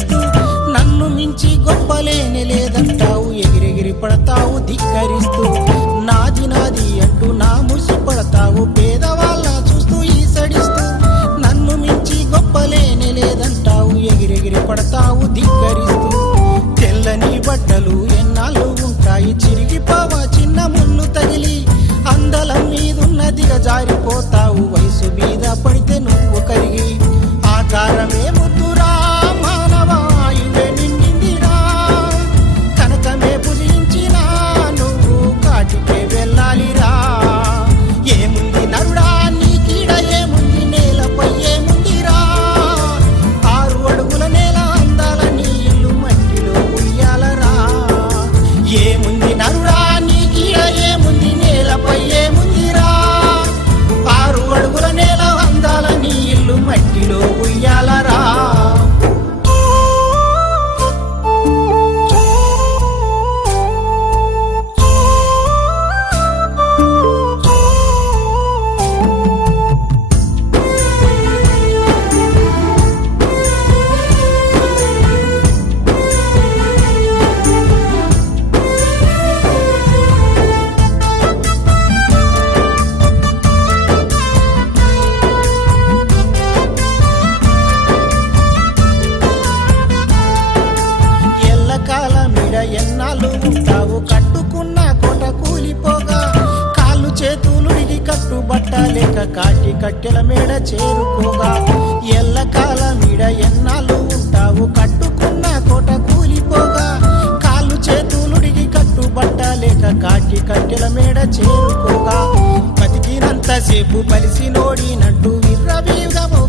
స్వీకరిస్తూ నన్ను మించి గొప్పలేని లేదంటావు ఎగిరెగిరి పడతావు ధిక్కరిస్తూ నాది నాది అంటూ నా ముసి పడతావు పేదవాళ్ళ చూస్తూ ఈసడిస్తూ నన్ను మించి గొప్పలేని లేదంటావు ఎగిరెగిరి పడతావు ధిక్కరిస్తూ తెల్లని బట్టలు ఎన్నాళ్ళు ఉంటాయి చిరిగిపోవా చిన్న ముళ్ళు తగిలి అందలం మీదున్నదిగా జారిపోతావు వయసు మీద పడితే నువ్వు కరిగి ఆకారమే ముద్దురా మానవా ఇవే నిండిందిరా కనకమే పుజించినా నువ్వు కాటికే వెళ్ళాలిరా ఏముంది నరుడా నీ కీడ ఏముంది నేలపై ఏముందిరా 6 అడుగుల నేల అందాల నీ ఇల్లు మట్టిలో ఉయ్యాలరా ఏముంది నరుడా నీ కీడ ఏముంది నేలపై ఏముందిరా 6 అడుగుల నేల అందాల నీ ఇల్లు మట్టిలో ఉయ్యాలరా ఎన్నాళ్ళు ఉంటావు కట్టుకున్న కోట కూలిపోగా కాళ్ళు చేతులుడిగి కట్టుబట్టలేక కాటి కట్టెల మేడ చేరుకోగా ఎల్లకాల మీడ ఎన్నాళ్ళు ఉంటావు కట్టుకున్న కోట కూలిపోగా కాళ్ళు చేతులుడిగి కట్టుబట్టలేక కాటి కట్టెల మేడ చేరుకోగా బతికినంతసేపు బలిసి నోడినట్టు విర్రవీగమో